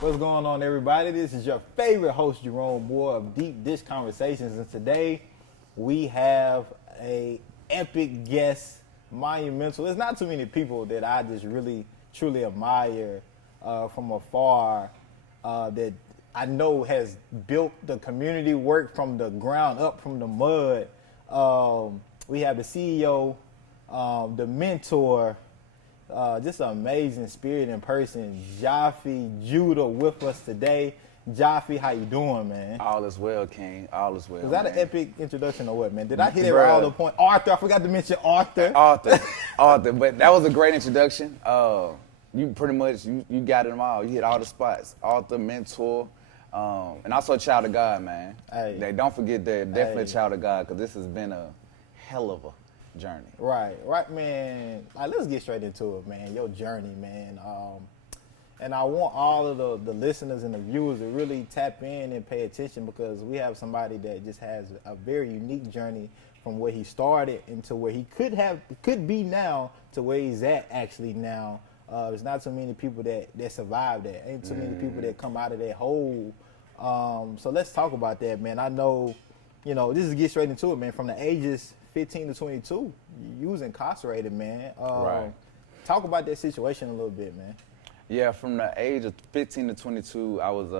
What's going on, everybody? This is your favorite host, Jerome Moore of Deep Dish Conversations, and today we have a epic guest, monumental. There's not too many people that I just really, truly admire from afar that I know has built the community work from the ground up, from the mud. We have the CEO, the mentor, just an amazing spirit in person, Jaffee Judah, with us today. Jaffee, how you doing, man? All is well, King. All is well. Was that man. an epic introduction or what, man? Did I hit it right all the point? Arthur, I forgot to mention Arthur. Arthur. But that was a great introduction. You pretty much, you got them all. You hit all the spots. Arthur, mentor, and also a child of God, man. Hey. Don't forget that, definitely a child of God, because this has been a hell of a journey. Right, man. Let's get straight into it, man. Your journey, man. And I want all of the listeners and the viewers to really tap in and pay attention, because we have somebody that just has a very unique journey from where he started into where he could be now to where he's at actually now. There's not too many people that survive that. Ain't too many people that come out of that hole. So let's talk about that, man. I know, this is get straight into it, man. From the ages 15 to 22, you was incarcerated, man. Right. Talk about that situation a little bit, man. Yeah, from the age of 15 to 22, I was,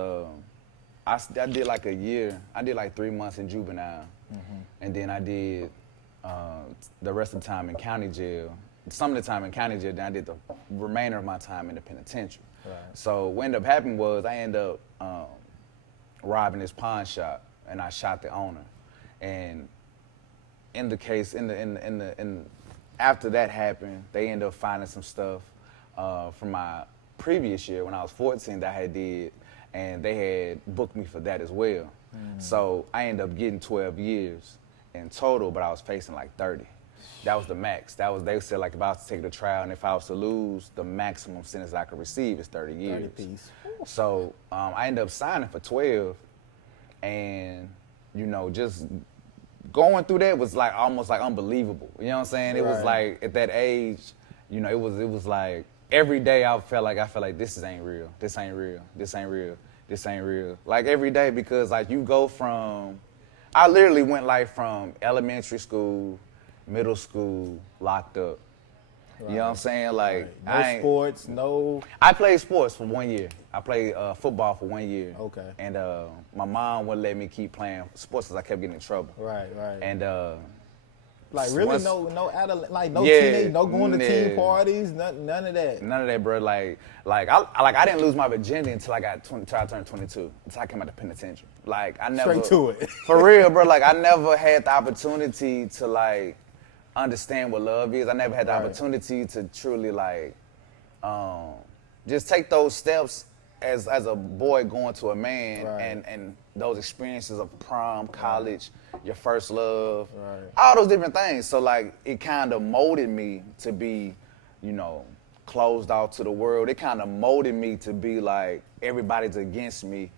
I did like a year. I did like 3 months in juvenile. Mm-hmm. And then I did the rest of the time in county jail. Some of the time in county jail, then I did the remainder of my time in the penitentiary. Right. So what ended up happening was I ended up robbing this pawn shop, and I shot the owner. And in the case, after that happened, they ended up finding some stuff from my previous year when I was 14 that I had did, and they had booked me for that as well. Mm. So I ended up getting 12 years in total, but I was facing like 30. That was the max. They said like if I was to take the trial and if I was to lose, the maximum sentence I could receive is 30 years. 30 piece. So I ended up signing for 12, and just going through that was like almost like unbelievable. You know what I'm saying? It was like at that age, it was like every day I felt like this ain't real. This ain't real. This ain't real. This ain't real. Like every day, because like you go from, I literally went like from elementary school, middle school, locked up. Right. You know what I'm saying? Like no sports, no. I played sports for 1 year. I played football for 1 year. Okay. And my mom wouldn't let me keep playing sports because I kept getting in trouble. Right. And like really no adult, like no teenage, no going to teen parties, none of that. None of that, bro. Like I didn't lose my virginity until I turned 22. Until I came out the penitentiary. Like I never straight to it. For real, bro. Like I never had the opportunity to like understand what love is. I never had the opportunity to truly like just take those steps as a boy going to a man, and those experiences of prom, college, your first love, all those different things. So like it kind of molded me to be, closed off to the world. It kind of molded me to be like everybody's against me,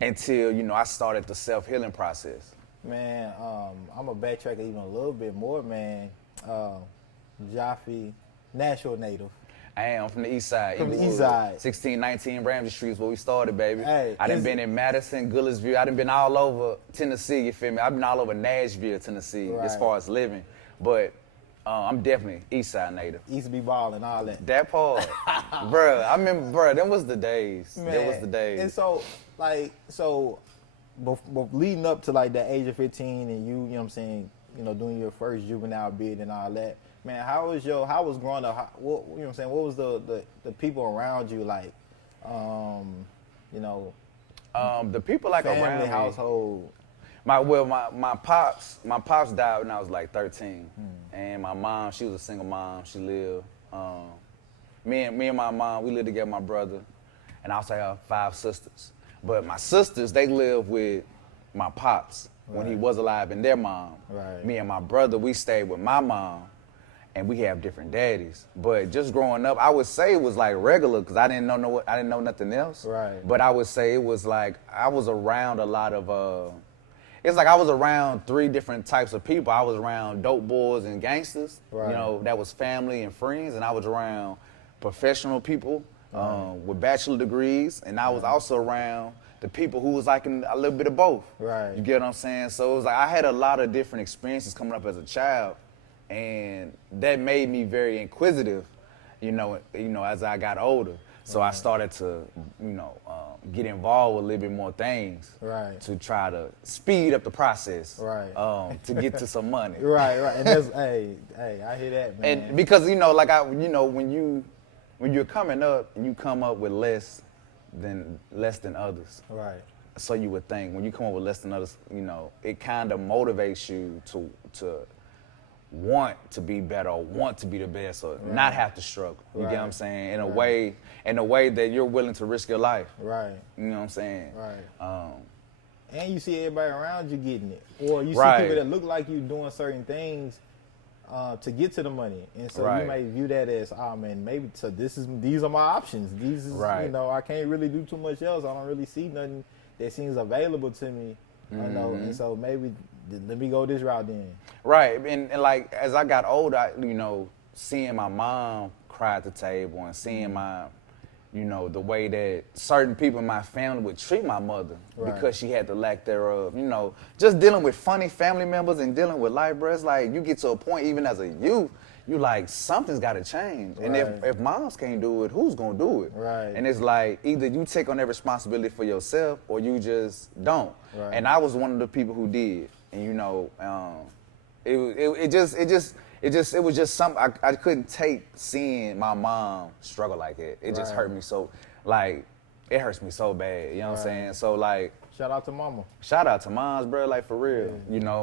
until I started the self-healing process. Man, I'm gonna backtrack even a little bit more, man. Jaffee, Nashville native. I am from the east side. From the east side. 1619 Ramsey Street is where we started, baby. Hey, I done been in Madison, Goodlettsville. I done been all over Tennessee, you feel me? I've been all over Nashville, Tennessee, as far as living. But I'm definitely east side native. East be ballin', all that. That part. Bruh, I remember, them was the days. Man. Them was the days. And so, leading up to like that age of 15 and you know what I'm saying, doing your first juvenile bid and all that, man, how was growing up, what was the people around you like, the people like family, around me, household? My pops died when I was like 13, and my mom, she was a single mom. She lived, me and my mom, we lived together, my brother, and I also have 5 sisters. But my sisters, they lived with my pops when he was alive and their mom. Right. Me and my brother, we stayed with my mom, and we have different daddies. But just growing up, I would say it was like regular because I didn't know nothing else. Right. But I would say it was like I was around a lot of. It's like I was around 3 different types of people. I was around dope boys and gangsters. That was family and friends, and I was around professional people with bachelor degrees, and I was also around the people who was like in a little bit of both. Right. You get what I'm saying? So it was like I had a lot of different experiences coming up as a child, and that made me very inquisitive, as I got older. So I started to, get involved with a little bit more things, right, to try to speed up the process, right, to get to some money. Right. And that's, hey, I hear that, man. And because when you're coming up, you come up with less than others. Right. So you would think when you come up with less than others, it kind of motivates you to want to be better or want to be the best or not have to struggle. You get what I'm saying? In a way that you're willing to risk your life. Right. You know what I'm saying? Right. And you see everybody around you getting it. Or you see people that look like you doing certain things to get to the money. And so you may view that as, maybe these are my options. These is I can't really do too much else. I don't really see nothing that seems available to me. And so maybe let me go this route then. Right, and like as I got older, seeing my mom cry at the table and seeing my, the way that certain people in my family would treat my mother because she had the lack thereof, just dealing with funny family members and dealing with life, bro. It's like you get to a point even as a youth, you like something's got to change. And if moms can't do it, who's gonna do it? Right. And it's like either you take on that responsibility for yourself or you just don't. Right. And I was one of the people who did. And it was just something I couldn't take seeing my mom struggle like that. It just hurt me so, it hurts me so bad. You know what I'm saying? So shout out to mama. Shout out to moms, bro. For real. Yeah.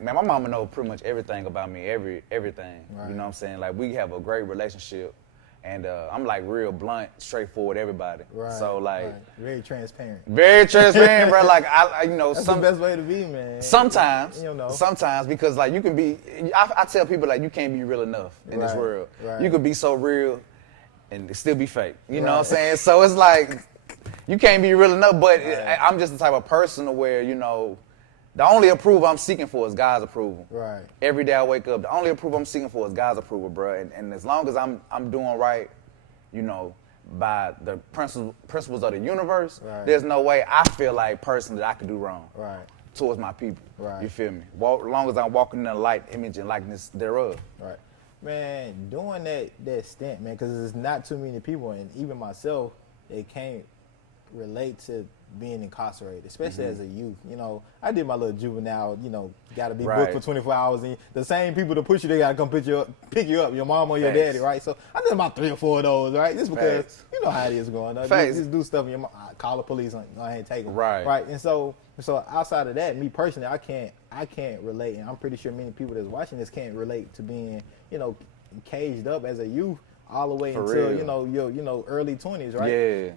Man, my mama know pretty much everything about me, everything. Right. You know what I'm saying? We have a great relationship. And I'm real blunt, straightforward, everybody. Right. So very transparent. Very transparent, bro. That's the best way to be, man. Sometimes, because you can be. I tell people you can't be real enough in this world. Right. You could be so real, and still be fake. You know what I'm saying? So it's you can't be real enough. But I'm just the type of person where the only approval I'm seeking for is God's approval. Right. Every day I wake up, the only approval I'm seeking for is God's approval, bro. And as long as I'm doing right, by the principles of the universe, there's no way I feel personally that I could do wrong. Right. Towards my people. Right. You feel me? As long as I'm walking in the light, image, and likeness thereof. Right. Man, doing that stint, man, because there's not too many people, and even myself, they can't relate to being incarcerated, especially as a youth. I did my little juvenile, got to be booked for 24 hours. And the same people to push you, they got to come pick you up, your mom or your daddy, right? So I did about 3 or 4 of those, right? Just because you know how it is going on. Just do stuff and your mom, call the police, I ain't take them. Right. And so outside of that, me personally, I can't relate. And I'm pretty sure many people that's watching this can't relate to being, caged up as a youth all the way until, your early 20s, right? Yeah.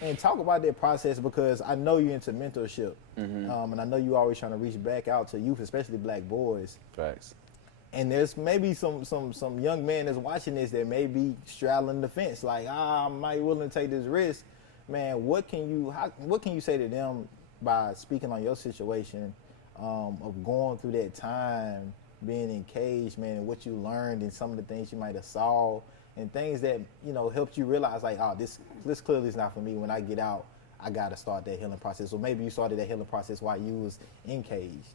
And talk about that process, because I know you're into mentorship, and I know you're always trying to reach back out to youth, especially black boys. Facts. And there's maybe some young man that's watching this that may be straddling the fence, I might willing to take this risk. Man, what can you say to them by speaking on your situation of going through that time, being engaged, man, and what you learned and some of the things you might have saw and things that, helped you realize this clearly is not for me. When I get out, I got to start that healing process. Or maybe you started that healing process while you was engaged.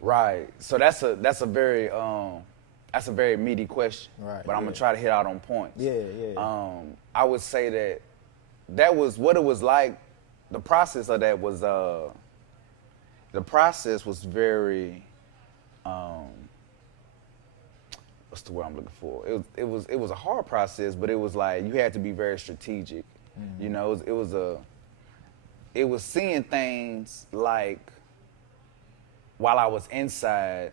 Right. So that's a very meaty question. Right. But I'm gonna try to hit out on points. Yeah. I would say that was what it was like. The process of that was very what's the word I'm looking for? It was a hard process, but it was you had to be very strategic. Mm-hmm. It was seeing things while I was inside,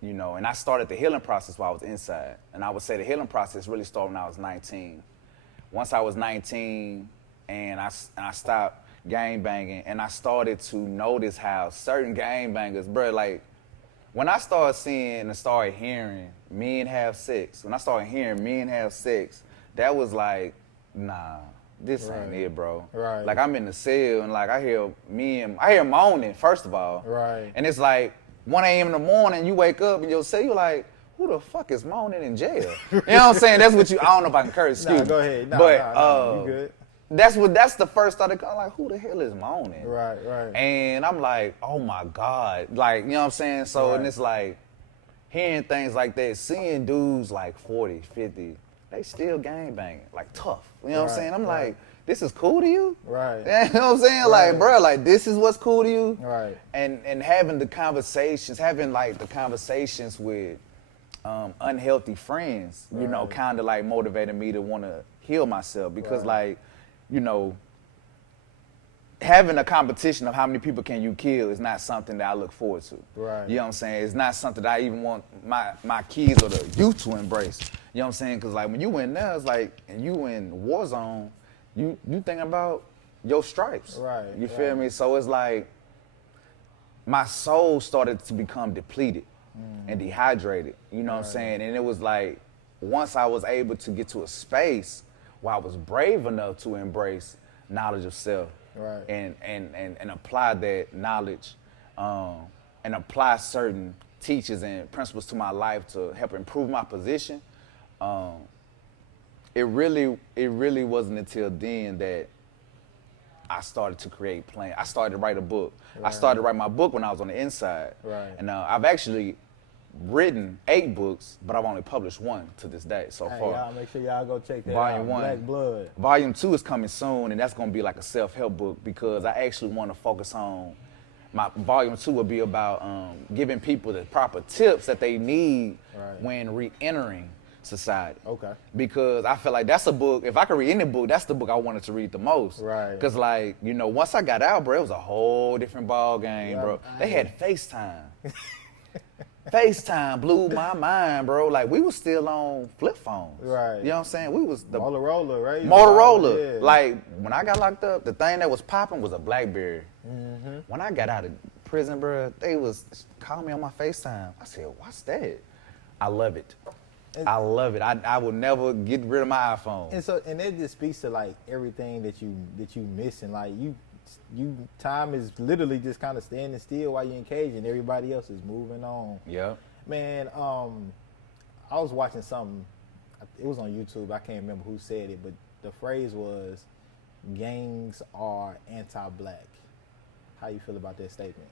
and I started the healing process while I was inside. And I would say the healing process really started when I was 19. Once I was 19 and I stopped gang banging, and I started to notice how certain gang bangers, bro, when I started seeing and started hearing men have sex, that was nah, this ain't it, bro. Right. I'm in the cell and I hear moaning, first of all. Right. And it's 1 a.m. in the morning, you wake up in your cell, you're like, who the fuck is moaning in jail? You know what I'm saying? That's what you, I don't know if I can curse, excuse me. Go ahead. But you good. That's the first thought that comes, like, who the hell is moaning? Right. And I'm like, oh my God. Like, you know what I'm saying? So, and it's like, hearing things like that, seeing dudes like 40, 50, they still gang banging, like tough. You know what I'm saying? I'm like, this is cool to you? Right. You know what I'm saying? Like, bro, like, this is what's cool to you? Right. And having the conversations, with unhealthy friends, you know, kind of like motivated me to want to heal myself because like, you know, having a competition of how many people can you kill is not something that I look forward to. Right. You know what I'm saying? It's not something that I even want my kids or the youth to embrace. You know what I'm saying? Because like when you in there, it's like, and you in war zone, you think about your stripes. Right. You feel me? So it's like my soul started to become depleted and dehydrated. You know what I'm saying? And it was like once I was able to get to a space where I was brave enough to embrace knowledge of self. Right. And apply that knowledge and apply certain teachings and principles to my life to help improve my position. It really wasn't until then that I started to create plans. I started to write a book. I started to write my book when I was on the inside. Right. And I've actually written 8 books, but I've only published 1 to this day so far. Y'all make sure y'all go check that Volume out. 1. Black Blood. Volume 2 is coming soon, and that's going to be like a self-help book because I actually want to focus on my Volume 2 will be about giving people the proper tips that they need when re-entering society. Okay. Because I feel like that's a book, if I could read any book, that's the book I wanted to read the most. Right. Because like, you know, once I got out, bro, it was a whole different ball game, bro. They had FaceTime. FaceTime blew my mind, bro. Like, we was still on flip phones. Right. You know what I'm saying? We was the Motorola, right? Motorola. Yeah. Like, when I got locked up, the thing that was popping was a BlackBerry. When I got out of prison, bro, they was calling me on my FaceTime. I said, what's that? I love it. I love it. I will never get rid of my iPhone. And it just speaks to like everything that you missing. Like you time is literally just kind of standing still while you're in cage and everybody else is moving on. Yep. Man, I was watching something. It was on YouTube. I can't remember who said it, but the phrase was, "Gangs are anti-black." How you feel about that statement?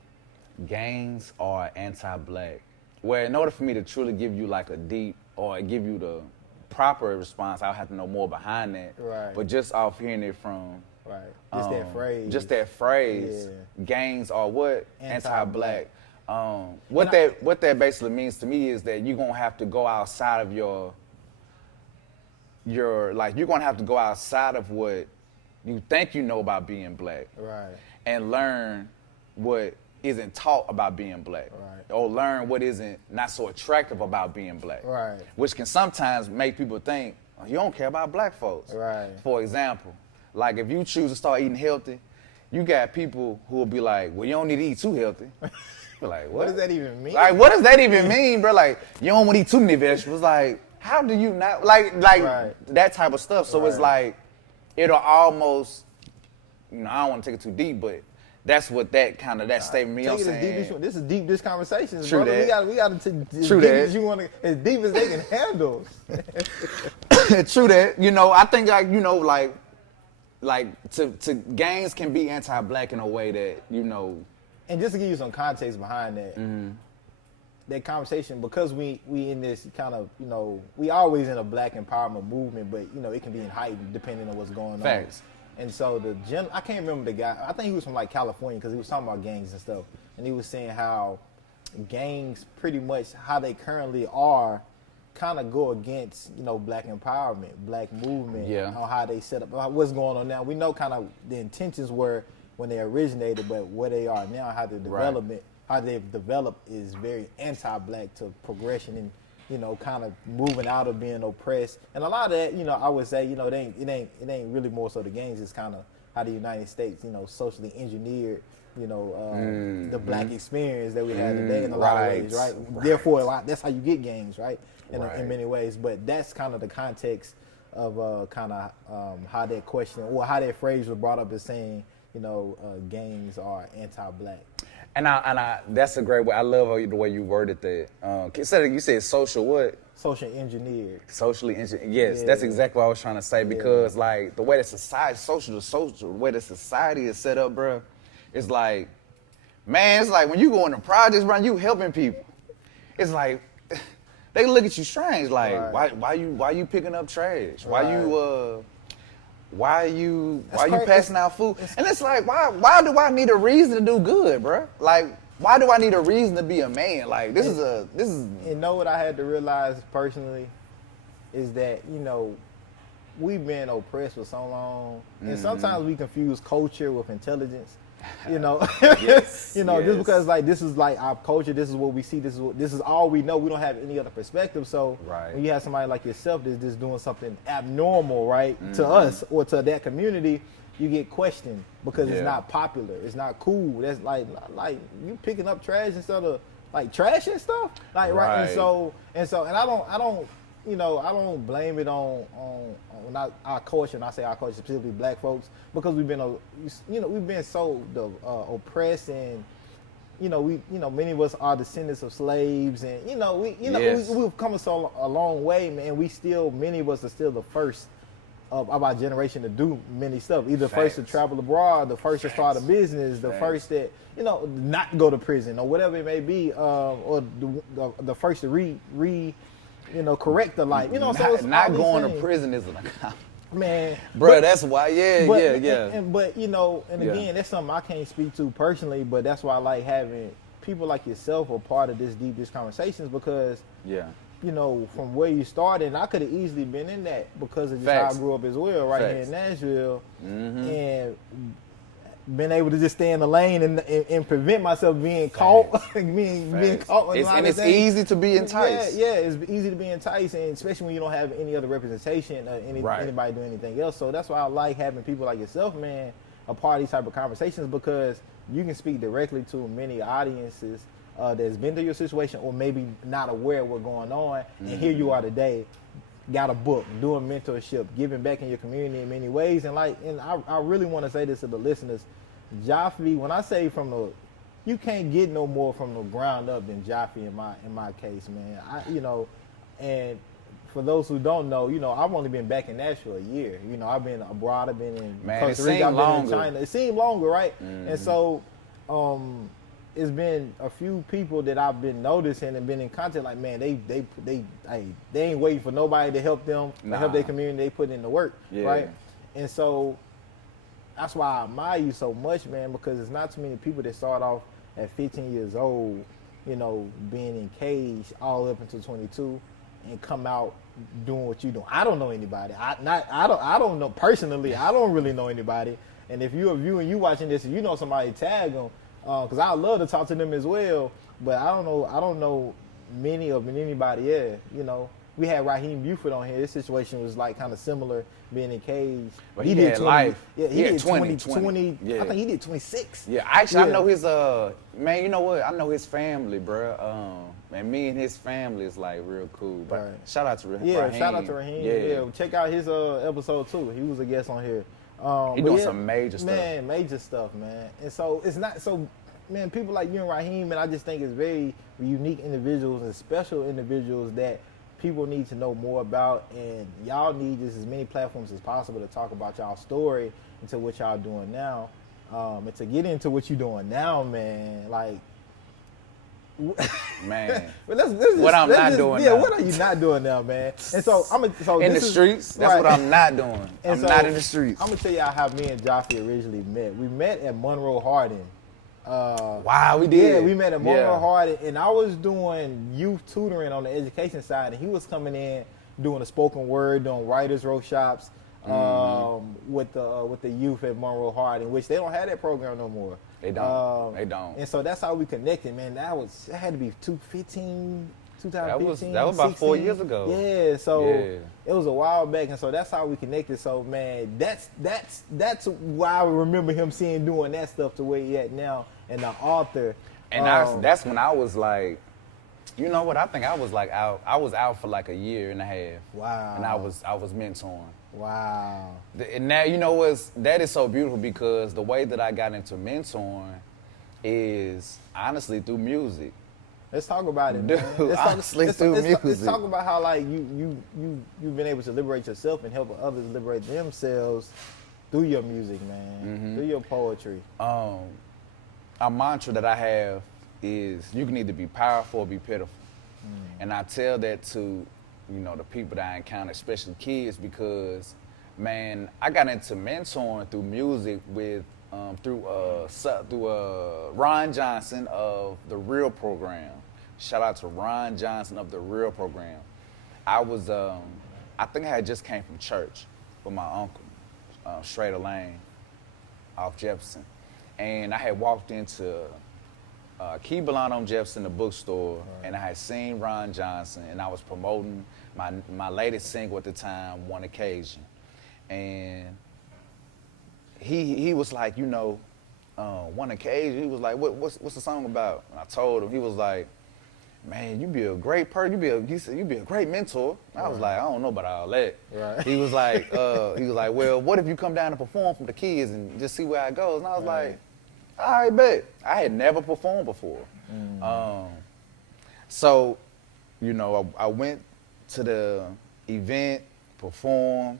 Gangs are anti-black. Well, in order for me to truly give you like a deep or give you the proper response, I'll have to know more behind that. Right. But just off hearing it from Just that phrase. Just that phrase. Yeah. Gangs are what? Anti-black. What that basically means to me is that you're gonna have to go outside of your like you're gonna have to go outside of what you think you know about being black. Right. And learn what isn't taught about being black. Right. Or learn what isn't not so attractive about being black. Right. Which can sometimes make people think, oh, you don't care about black folks. Right. For example, like if you choose to start eating healthy, you got people who will be like, well, you don't need to eat too healthy. You're like, what does that even mean? Like, what does that even mean, bro? Like, you don't want to eat too many vegetables. Like, how do you not, like that type of stuff. So it's like, it'll almost, you know, I don't want to take it too deep, but that's what that kind of, that statement, you know what I'm saying? This is deep, this conversation. True brother. that. We got to as True deep that. as you want to, as deep as they can handle. True that. You know, I think like, you know, like to gangs can be anti-black in a way that, you know. And just to give you some context behind that, that conversation, because we in this kind of, you know, we always in a black empowerment movement, but, you know, it can be in heightened depending on what's going on. Facts. And so I can't remember the guy, I think he was from like California because he was talking about gangs and stuff. And he was saying how gangs pretty much, how they currently are, kind of go against, you know, black empowerment, black movement, on how they set up, what's going on now. We know kind of the intentions were when they originated, but where they are now, how the development, how they've developed is very anti-black to progression and, you know, kind of moving out of being oppressed. And a lot of that, you know, I would say, you know, it ain't really more so the gangs. It's kind of how the United States, you know, socially engineered, you know, the black experience that we have today in a lot of ways, right? Therefore, that's how you get gangs, right? In many ways. But that's kind of the context of how that question or how that phrase was brought up as saying, you know, gangs are anti-black. And I that's a great way. I love the way you worded that. You said social what? Social engineered. Socially engineered. Yes, Yeah. that's exactly what I was trying to say because like the way that society, the way that society is set up, bro, it's like, man, it's like when you go into projects, bro, you helping people. It's like they look at you strange, like Right. why you picking up trash? Right. Why you crazy. passing out food? And it's like, why do I need a reason to do good, bro? Like, why do I need a reason to be a man? Like, this is. You know what I had to realize personally is that, you know, we've been oppressed for so long, and sometimes we confuse culture with intelligence. You know, Yes, you know, yes. just because like this is like our culture, this is what we see, this is all we know. We don't have any other perspective. So Right. when you have somebody like yourself that's just doing something abnormal, right, to us or to that community, you get questioned because Yeah. it's not popular, it's not cool. That's like you picking up trash instead of like trash and stuff, like right. Right. And I don't. You know, I don't blame it on not our culture, and I say our culture specifically Black folks, because we've been, we've been so oppressed, and many of us are descendants of slaves, and Yes. we've come a long way, man. Many of us are still the first of our generation to do many stuff. Either first to Facts. travel abroad, the first to start a business, the Facts. first that not go to prison or whatever it may be, or the first to correct the life. So it's not all these going to things. prison is an accomplishment. Man, Bro, that's why, but Yeah. again, that's something I can't speak to personally, but that's why I like having people like yourself a part of these conversations, because Yeah. from where you started, and I could have easily been in that because of just Facts. how I grew up as well, right here in Nashville, and been able to just stay in the lane and prevent myself being caught, being caught. And it's easy to be enticed. Yeah, it's easy to be enticed, and especially when you don't have any other representation or anybody doing anything else. So that's why I like having people like yourself, man, a part of these type of conversations, because you can speak directly to many audiences that's been through your situation or maybe not aware of what's going on, and here you are today, got a book, doing mentorship, giving back in your community in many ways, and I really want to say this to the listeners, Jaffee. When I say you can't get no more from the ground up than Jaffee in my case, man. And for those who don't know, I've only been back in Nashville a year. I've been abroad, I've been in Costa Rica, I've been in China. It seemed longer, right? And so, it's been a few people that I've been noticing and been in contact. Like, man, they ain't waiting for nobody to help them, to help their community. They put in the work, right? And so that's why I admire you so much, man, because there's not too many people that start off at 15 years old, being in cage all up until 22, and come out doing what you do. I don't know anybody. I don't know personally. I don't really know anybody. And if you're viewing, you watching this, and you know somebody, tag them, because I love to talk to them as well. But I don't know many of anybody else. We had Raheem Buford on here. His situation was like kind of similar, being in cage. But he did 20, life. Yeah, he did 20. Yeah. I think he did 26. Yeah, actually, I know his, man, you know what? I know his family, bro. And me and his family is like real cool. But shout out to Raheem. Yeah, shout out to Raheem. Yeah, check out his episode too. He was a guest on here. He doing some major stuff. Man, major stuff, man. And so it's not so, man, people like you and Raheem, and I just think it's very unique individuals and special individuals that people need to know more about, and y'all need just as many platforms as possible to talk about y'all story into what y'all doing now. And to get into what you're doing now, man, like, man. But let's what I'm not doing now. What are you not doing now, man? And so in the streets. That's what I'm not doing. I'm not in the streets. I'm gonna tell y'all how me and Jaffee originally met. We met at Monroe Harding. Wow, we did. Yeah, we met at Monroe Harding, and I was doing youth tutoring on the education side, and he was coming in doing the spoken word, doing writers' workshops with the youth at Monroe Harding, which they don't have that program no more. They don't. They don't. And so that's how we connected, man. That had to be 2015. That was about 16. 4 years ago. Yeah, so it was a while back, and so that's how we connected. So, man, that's why I remember him doing that stuff to where he at now, and the author. And that's when I was like, you know what? I think I was like out. I was out for like a year and a half. Wow. And I was mentoring. Wow. And now, that is so beautiful, because the way that I got into mentoring, is honestly through music. Let's talk about it, Dude, man. honestly, through Let's music. talk about how like you've been able to liberate yourself and help others liberate themselves through your music, man. Through your poetry. A mantra that I have is you can either be powerful or be pitiful. And I tell that to, the people that I encounter, especially kids, because, man, I got into mentoring through music through Ron Johnson of the Real Program. Shout out to Ron Johnson of the Real Program. I was, I think I had just came from church with my uncle, Schrader Lane, off Jefferson. And I had walked into Key Belong on Jefferson, the bookstore, and I had seen Ron Johnson, and I was promoting my latest single at the time, One Occasion. And he was like, One Occasion, he was like, what's the song about? And I told him, he was like, man, you be a great person. He said, you be a great mentor. I was like, I don't know about all that. Right. He was like, well, what if you come down and perform for the kids and just see where it goes? And I was like, all right, bet. I had never performed before. So, I went to the event, performed.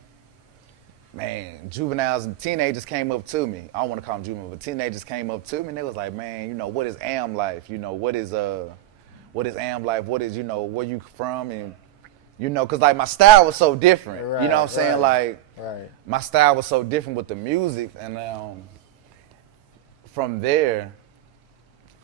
Man, juveniles and teenagers came up to me. I don't want to call them juveniles, but teenagers came up to me and they was like, man, what is Am Life? What is Am Life? What is, where you from? And, cause like my style was so different. Right, you know what I'm saying? right, Like, right. my style was so different with the music. And from there,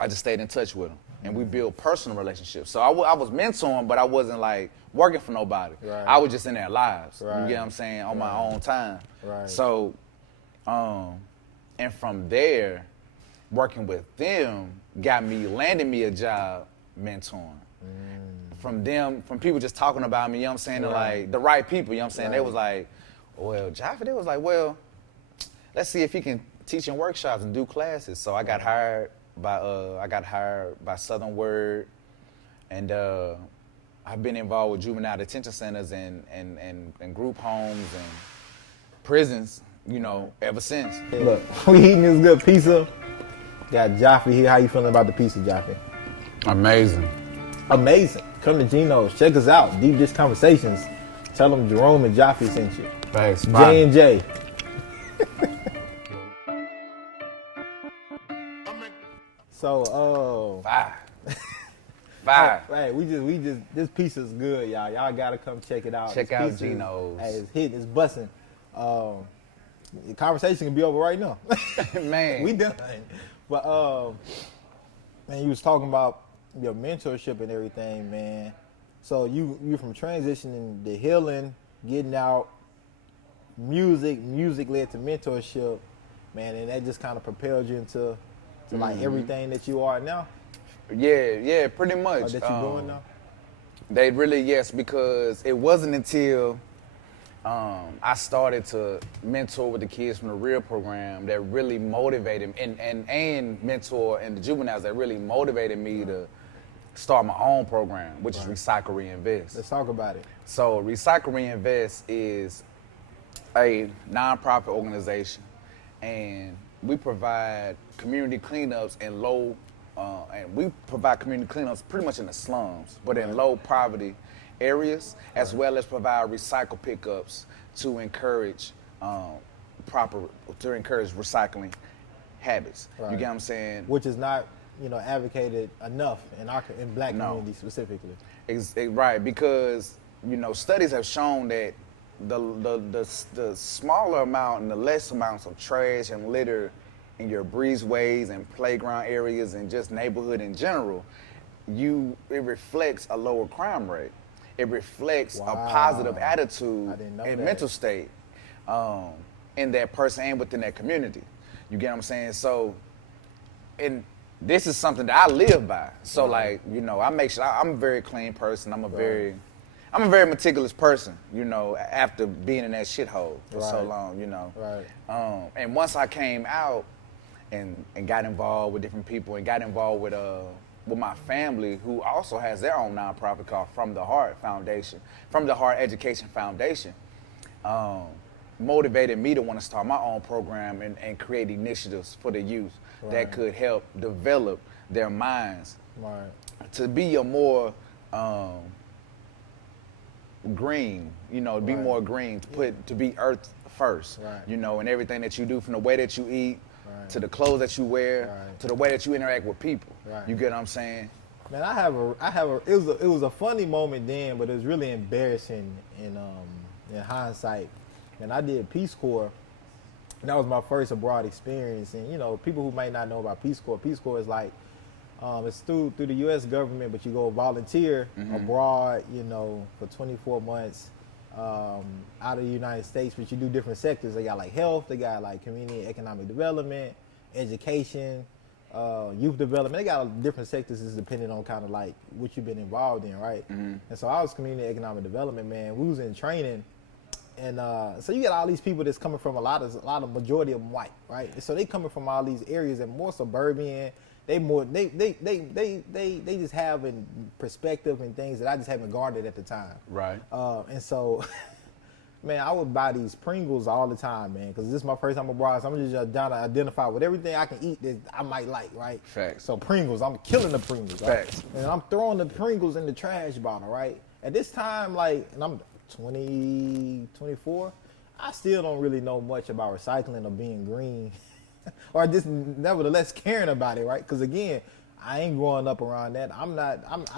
I just stayed in touch with them. And we built personal relationships. So I was mentoring, but I wasn't like working for nobody. Right. I was just in their lives. Right. You get what I'm saying? On my own time. Right. So, and from there, working with them landed me a job mentoring. From people just talking about me, you know what I'm saying? And like the right people, you know what I'm saying? Right. They was like, well, Jaffee, they was like, well, let's see if he can teach in workshops and do classes. So I got hired by Southern Word, and I've been involved with juvenile detention centers and group homes and prisons, ever since. Look, we eating this good pizza. Got Jaffee here. How you feeling about the pizza, Jaffee? Amazing. Amazing. Come to Gino's. Check us out. Deep Dish Conversations. Tell them Jerome and Jaffee sent you. Thanks. J&J. So, Five. Hey, we just this pizza's good, y'all. Y'all gotta come check it out. Check This out pizza, Gino's. Hey, it's hitting, it's busting. The conversation can be over right now. Man. We done. But man, you was talking about your mentorship and everything, man. So you from transitioning to healing, getting out, music led to mentorship, man, and that just kind of propelled you into like everything that you are now. Yeah, pretty much. Or that you're doing now. They really, yes, because it wasn't until I started to mentor with the kids from the Real Program that really motivated me, and mentor in the juveniles that really motivated me to start my own program, which is Recycle Reinvest. Let's talk about it. So Recycle Reinvest is a nonprofit organization, and we provide community cleanups in we provide community cleanups pretty much in the slums, but in low poverty areas, as well as provide recycle pickups to encourage recycling habits. Right. You get what I'm saying? Which is not, advocated enough in black communities specifically. Right, because studies have shown that the smaller amount and the less amounts of trash and litter in your breezeways and playground areas and just neighborhood in general, it reflects a lower crime rate. It reflects a positive attitude and mental state in that person and within that community. You get what I'm saying? So, and this is something that I live by. So I make sure I'm a very clean person. I'm a very meticulous person, after being in that shithole for so long, Right. And once I came out and got involved with different people and got involved with my family, who also has their own nonprofit called From the Heart Education Foundation. motivated me to want to start my own program and create initiatives for the youth that could help develop their minds to be a more green, you know, be more green, to be earth first, you know, and everything that you do, from the way that you eat to the clothes that you wear to the way that you interact with people. You get what I'm saying? Man, it was a funny moment then, but it was really embarrassing in hindsight. And I did Peace Corps, and that was my first abroad experience. And you know, people who might not know about Peace Corps is like, it's through the U.S. government, but you go volunteer abroad, you know, for 24 months out of the United States, but you do different sectors. They got like health, they got like community and economic development, education, youth development. They got different sectors, is depending on kind of like what you've been involved in, right? And so I was community and economic development, man. We was in training, and so you got all these people that's coming from a lot of majority of them white, right? And so they coming from all these areas that more suburban. They just have in perspective and things that I just haven't guarded at the time. Right. And so, man, I would buy these Pringles all the time, man, because this is my first time abroad. So I'm just trying to identify with everything I can eat that I might like, right? Facts. So Pringles, I'm killing the Pringles. Right? Facts. And I'm throwing the Pringles in the trash bottle, right? At this time, like, and I'm 24, I still don't really know much about recycling or being green. Or just nevertheless caring about it, right? Because again, I ain't growing up around that. I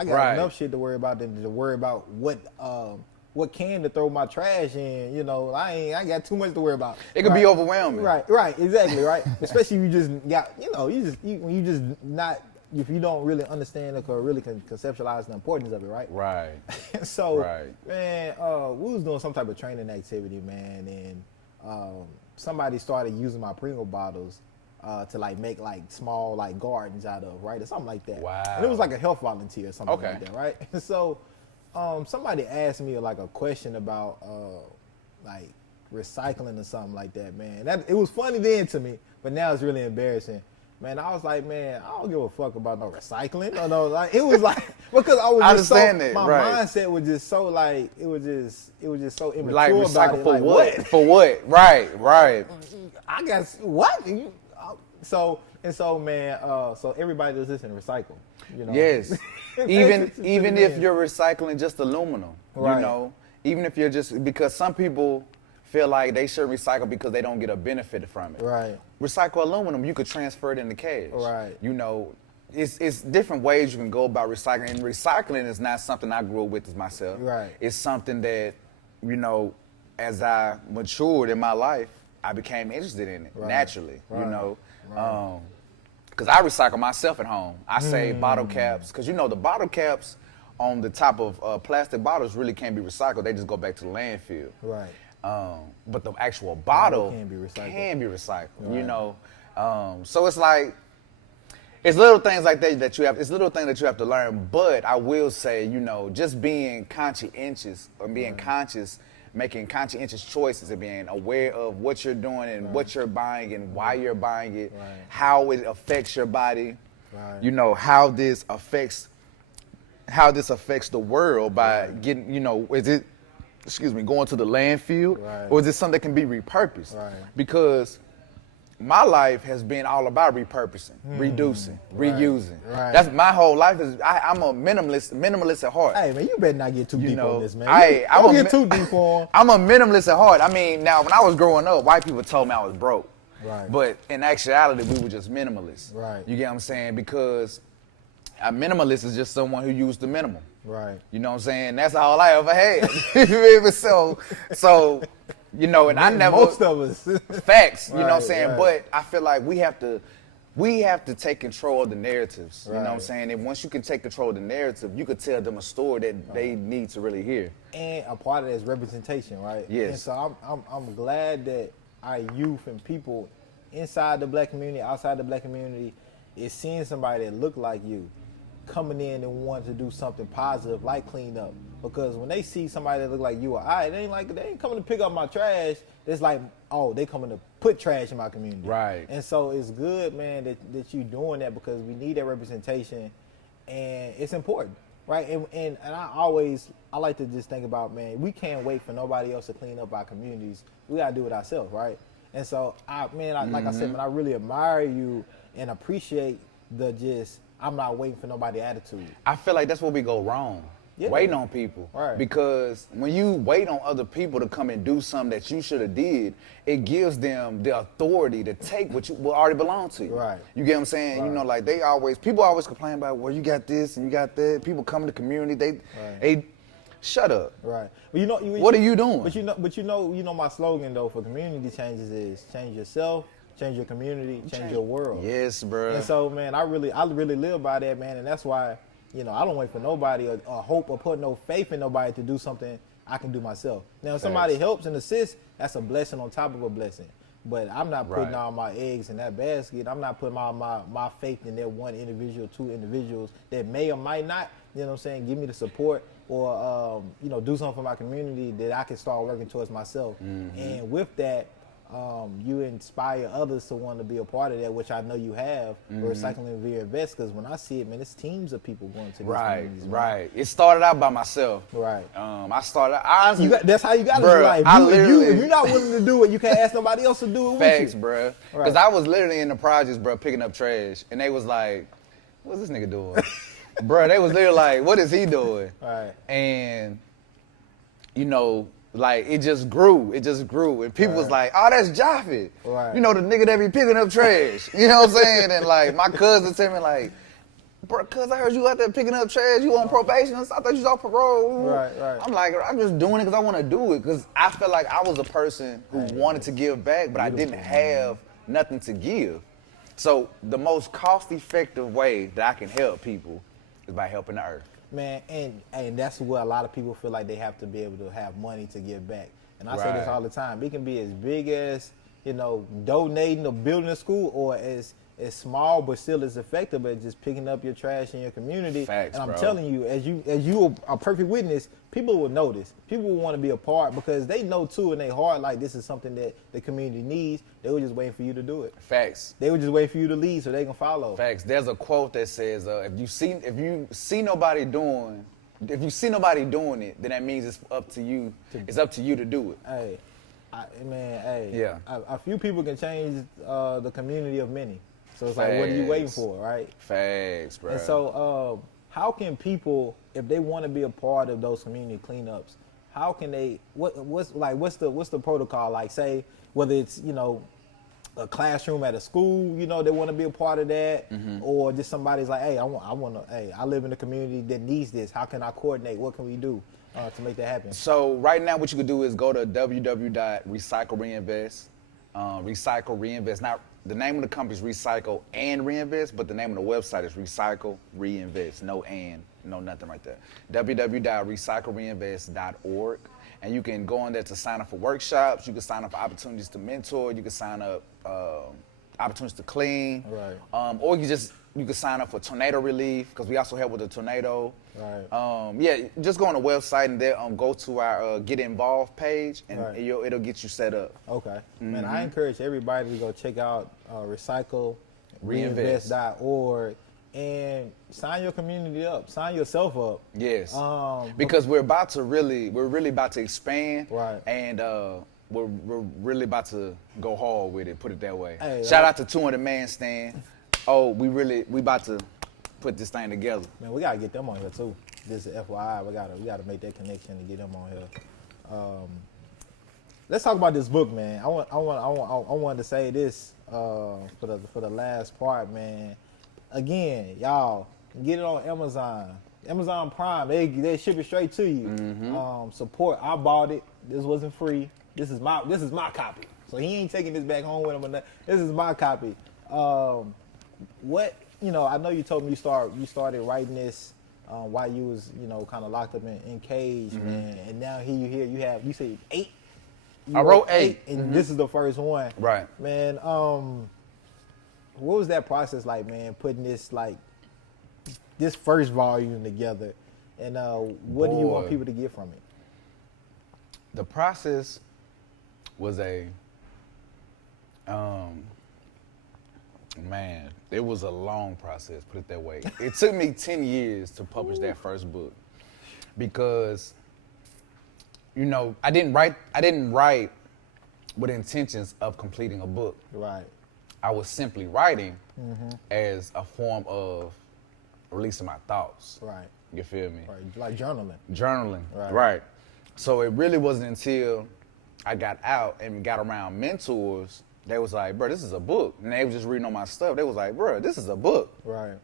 got enough shit to worry about than to worry about what can to throw my trash in. You know, I got too much to worry about. It could be overwhelming. Right, exactly, right. Especially if you just got, if you don't really understand or really can conceptualize the importance of it, right? Right. So, man, we was doing some type of training activity, man, and somebody started using my Pringle bottles to like make like small like gardens out of, right, or something like that. Wow. And it was like a health volunteer or something like that, right? And so somebody asked me like a question about like recycling or something like that, man. It was funny then to me, but now it's really embarrassing. Man, I was like, man, I don't give a fuck about no recycling. No, like it was like because I was just my mindset was just so like it was just so immature like recycle about it. For like, what? For what? Right. I guess what? So man, so everybody that's listening, recycle. You know. Yes. even if you're recycling just aluminum, you know, even if you're just because some people feel like they should recycle because they don't get a benefit from it. Right. Recycle aluminum, you could transfer it into cash. Right. You know, it's different ways you can go about recycling. And recycling is not something I grew up with as myself. Right. It's something that, you know, as I matured in my life, I became interested in it naturally. You know. Because I recycle myself at home. I save bottle caps, because you know the bottle caps on the top of plastic bottles really can't be recycled. They just go back to the landfill. Right. But the actual bottle can be recycled. Right. You know. So it's like, it's little things like that you have. It's little things that you have to learn. But I will say, you know, just being conscientious or being conscious, making conscientious choices and being aware of what you're doing and what you're buying and why you're buying it, how it affects your body, you know, how this affects the world by getting, you know, is it, going to the landfill, or is it something that can be repurposed? Because my life has been all about repurposing, reducing, reusing. That's my whole life. I'm a minimalist at heart. Hey man, you better not get too deep on this, man. I'm get too deep on. I'm a minimalist at heart. I mean, now when I was growing up, white people told me I was broke. Right. But in actuality, we were just minimalists. Right. You get what I'm saying? Because a minimalist is just someone who used the minimum. Right. You know what I'm saying? That's all I ever had. so, you know, and I never. Most of us. Facts. You know what I'm saying? But I feel like we have to take control of the narratives. You know what I'm saying? And once you can take control of the narrative, you could tell them a story that they need to really hear. And a part of that is representation, right? Yes. And so I'm glad that our youth and people inside the black community, outside the black community, is seeing somebody that look like you coming in and wanting to do something positive like clean up. Because when they see somebody that look like you or they ain't coming to pick up my trash. It's like, oh, they coming to put trash in my community. Right. And so it's good, man, that you doing that, because we need that representation, and it's important. Right, and I like to just think about, man, we can't wait for nobody else to clean up our communities. We gotta do it ourselves, right? And so, like I said, man, I really admire you and appreciate I'm not waiting for nobody attitude. I feel like that's where we go wrong. Yeah. Waiting on people. Right. Because when you wait on other people to come and do something that you should have did, it gives them the authority to take what already belong to you. Right. You get what I'm saying? Right. You know, like people always complain about, well, you got this and you got that. People come to the community, they shut up. Right. But what are you doing? But you know my slogan though for community changes is change yourself, change your community, change your world. Yes, bro. And so, man, I really live by that, man, and that's why, I don't wait for nobody or hope or put no faith in nobody to do something I can do myself. Now, if somebody helps and assists, that's a blessing on top of a blessing. But I'm not putting all my eggs in that basket. I'm not putting my faith in that one individual, two individuals that may or might not, give me the support or, do something for my community that I can start working towards myself. Mm-hmm. And with that, you inspire others to want to be a part of that, which I know you have, Recycle Reinvest, because when I see it, man, it's teams of people going to these communities. Right. It started out by myself. Right. That's how you got to do life. If you're not willing to do it, you can't ask nobody else to do it with you. Facts, bro. Because I was literally in the projects, bro, picking up trash, and they was like, what's this nigga doing? Bro, they was literally like, what is he doing? Right. And, like, it just grew. And people was like, oh, that's Jaffee. Right. The nigga that be picking up trash. You know what I'm saying? And, like, my cousin tell me, like, bro, cuz I heard you out there picking up trash. You on probation? I thought you was off parole. Right. I'm like, I'm just doing it because I want to do it. Because I felt like I was a person who wanted to give back, but I didn't have nothing to give. So the most cost-effective way that I can help people is by helping the earth. Man, and that's what a lot of people feel like they have to be able to have money to give back. And I say this all the time. It can be as big as, donating or building a school, or as small but still as effective as just picking up your trash in your community. Facts, and I'm bro. telling you, as you are a perfect witness, people will notice. People will want to be a part because they know too in their heart like this is something that the community needs. They were just waiting for you to do it. Facts. They were just waiting for you to lead so they can follow. Facts. There's a quote that says, if you see nobody doing it, then that means it's up to you. It's up to you to do it. Hey, Yeah. A few people can change the community of many. So it's like, what are you waiting for, right? Facts, bro. And so, how can people, if they want to be a part of those community cleanups, how can they? What's the protocol? Like, say whether it's a classroom at a school, they want to be a part of that, or just somebody's like, hey, I live in a community that needs this. How can I coordinate? What can we do to make that happen? So right now, what you can do is go to www.recycle reinvest. Recycle Reinvest. Now, the name of the company is Recycle and Reinvest, but the name of the website is Recycle Reinvest. No nothing right there. www.recyclereinvest.org. And you can go on there to sign up for workshops. You can sign up for opportunities to mentor. You can sign up opportunities to clean. Right. Or you can sign up for tornado relief because we also help with the tornado. Right. Just go on the website and there go to our Get Involved page and it'll get you set up. Okay. Man, I encourage everybody to go check out Recycle Reinvest.org and sign your community up. Sign yourself up. Yes. Because we're really about to expand. Right. And we're really about to go hard with it, put it that way. Hey, Shout out to 200 Man Stand. Oh, we about to put this thing together. Man, we gotta get them on here too. This is FYI. We gotta make that connection and get them on here. Let's talk about this book, man. I wanted to say this for the last part, man. Again, y'all get it on Amazon. Amazon Prime, they ship it straight to you. Support. I bought it. This wasn't free. This is my copy. So he ain't taking this back home with him. This is my copy. I know you told me you started writing this while you was kind of locked up in cage, man. And now here you say 8. I wrote 8, and this is the first one. Right, man. What was that process like, man? Putting this first volume together, and what do you want people to get from it? The process was Man, it was a long process, put it that way. It took me 10 years to publish that first book because, you know, I didn't write with intentions of completing a book. Right. I was simply writing as a form of releasing my thoughts. Right. You feel me? Right. Like journaling. Journaling. Right. Right. So it really wasn't until I got out and got around mentors, they was like, bro, this is a book. And they was just reading on my stuff. They was like, bro, this is a book. Right.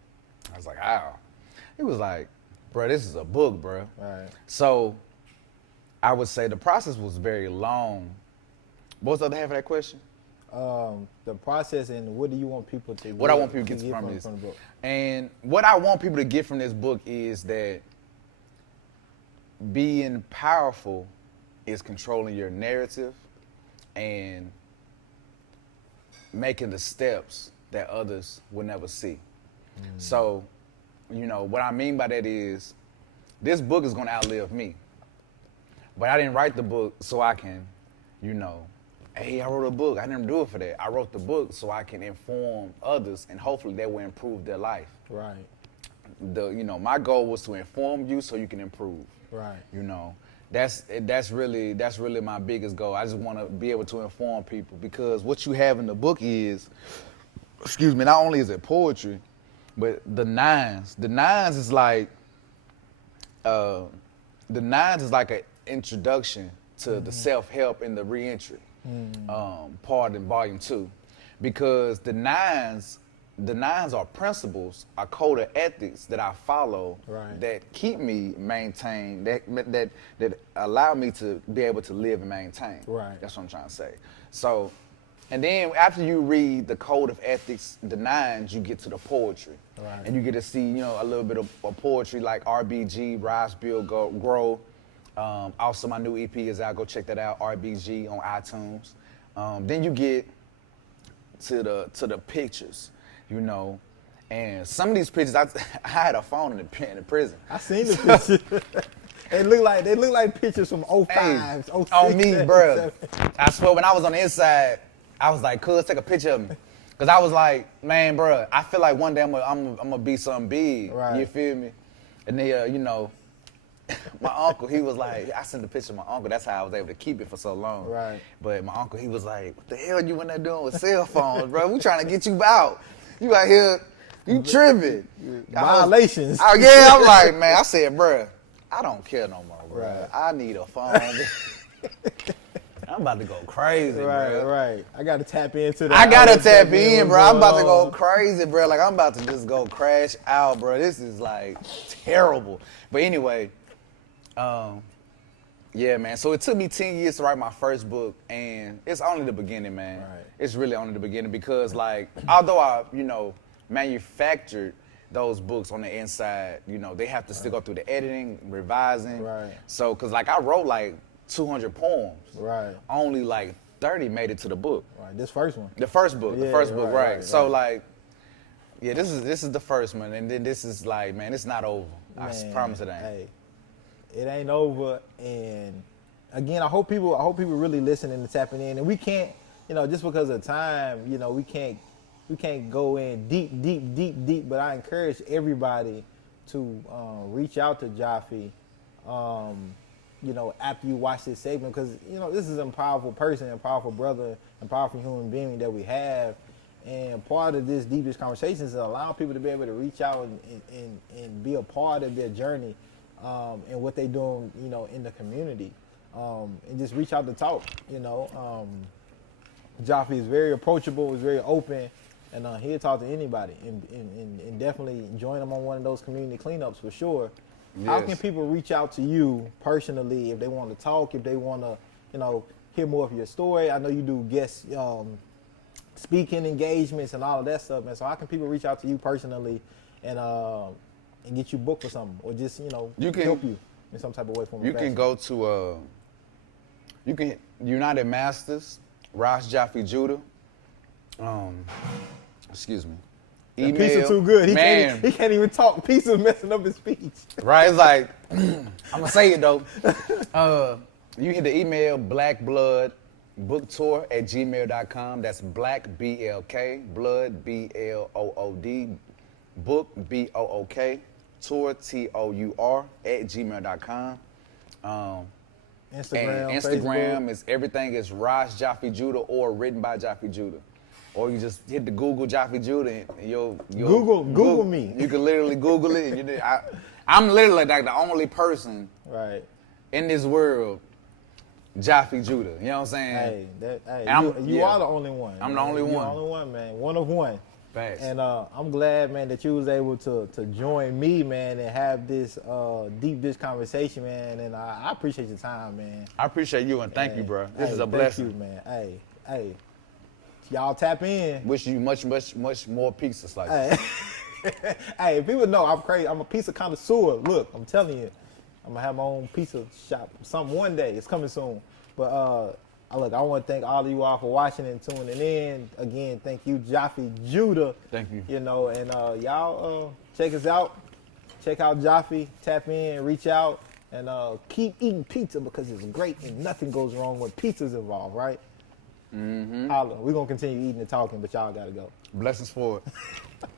I was like, ow. It was like, bro, this is a book, bro. Right. So I would say the process was very long. What was the other half of that question? The process and what do you want people to What I want people to get from this. the book? And what I want people to get from this book is that being powerful is controlling your narrative and making the steps that others will never see. So, you know, what I mean by that is this book is gonna outlive me. But I didn't write the book so I can, you know, hey, I wrote a book. I didn't do it for that. I wrote the book so I can inform others and hopefully that will improve their life. Right. You know, my goal was to inform you so you can improve. Right. You know, that's really my biggest goal. I just want to be able to inform people because what you have in the book is, excuse me, not only is it poetry, but the nines. The nines is like an introduction to the self-help and the reentry part in volume 2, because the nines are principles, a code of ethics that I follow that keep me maintained, that allow me to be able to live and maintain. Right. That's what I'm trying to say. So, and then after you read the code of ethics, the nines, you get to the poetry. Right. And you get to see, you know, a little bit of poetry like RBG, Rise, Build, Grow. Also, my new EP is out. Go check that out, RBG on iTunes. Then you get to the pictures, you know, and some of these pictures, I had a phone in the prison. I seen the pictures. They look like pictures from 05, Hey, 06. on me, bro. I swear, when I was on the inside, I was like, "Cuz, take a picture of me," because I was like, "Man, bro, I feel like one day I'm gonna be something big." Right. You feel me? And then, you know, my uncle, he was like, I sent the picture of my uncle. That's how I was able to keep it for so long. Right. But my uncle, he was like, "What the hell you in there doing with cell phones, bro? We trying to get you out. You out here, you tripping." Violations. Oh yeah, I'm like, man. I said, bro, I don't care no more, bro. Right. I need a phone. I'm about to go crazy, Right, bro. right. I gotta tap into that. I gotta tap in, bro. I'm about to go crazy, bro. Like, I'm about to just go crash out, bro. This is like terrible. But anyway, yeah, man. So it took me 10 years to write my first book, and it's only the beginning, man. Right. It's really only the beginning because, like, although I, you know, manufactured those books on the inside, you know, they have to still go through the editing, revising. Right. So, cause like I wrote like 200 poems. Right. Only like 30 made it to the book. Right. This first one. The first book, right. So right. like, yeah, this is the first one, and then this is like, man, it's not over. I Man, promise it ain't. Hey, it ain't over, and again, I hope people really listening and tapping in, and we can't, you know, just because of time, you know, we can't go in deep, but I encourage everybody to reach out to Jaffee, you know, after you watch this segment, because, you know, this is a powerful person, a powerful brother, and powerful human being that we have. And part of this deepest conversation is allowing people to be able to reach out and be a part of their journey and what they're doing, you know, in the community. And just reach out to talk, you know. Jaffee is very approachable, is very open, and he'll talk to anybody and definitely join them on one of those community cleanups for sure. Yes. How can people reach out to you personally if they want to talk, if they want to, you know, hear more of your story? I know you do guest speaking engagements and all of that stuff, man. So how can people reach out to you personally and get you booked for something, or just, you know, help you in some type of way? You can go to you can United Masters, Ross Jaffee Judah. Excuse me. Email. Pizza too good. He Man. can't even talk. Pizza messing up his speech. Right, it's like, I'm gonna say it though. You hit the email, blackblood, booktour@gmail.com. That's black, BLK, blood, BLOOD, book, BOOK, tour, TOUR, @gmail.com. Instagram, and Instagram Facebook. is everything is Raj Jaffee Judah or written by Jaffee Judah. Or you just hit the Google Jaffee Judah and you'll Google me. You can literally Google it. And I'm literally like the only person Right. in this world, Jaffee Judah. You know what I'm saying? You are the only one. I'm the only You're one. the only one, man. One of one. Facts. And I'm glad, man, that you was able to join me, man, and have this this conversation, man. And I appreciate your time, man. I appreciate you and thank you, bro. This is a blessing. Thank you, man. Hey. Y'all tap in. Wish you much more pizzas like that. Hey, people know I'm crazy. I'm a pizza connoisseur. Look, I'm telling you, I'm gonna have my own pizza shop. Something one day. It's coming soon. But look, I want to thank all of you all for watching and tuning in. Again, thank you, Jaffee Judah. Thank you. You know, and y'all check us out. Check out Jaffee. Tap in, reach out, and keep eating pizza because it's great and nothing goes wrong when pizza's involved, right? Mm-hmm. We're gonna continue eating and talking, but y'all gotta go. Blessings for it.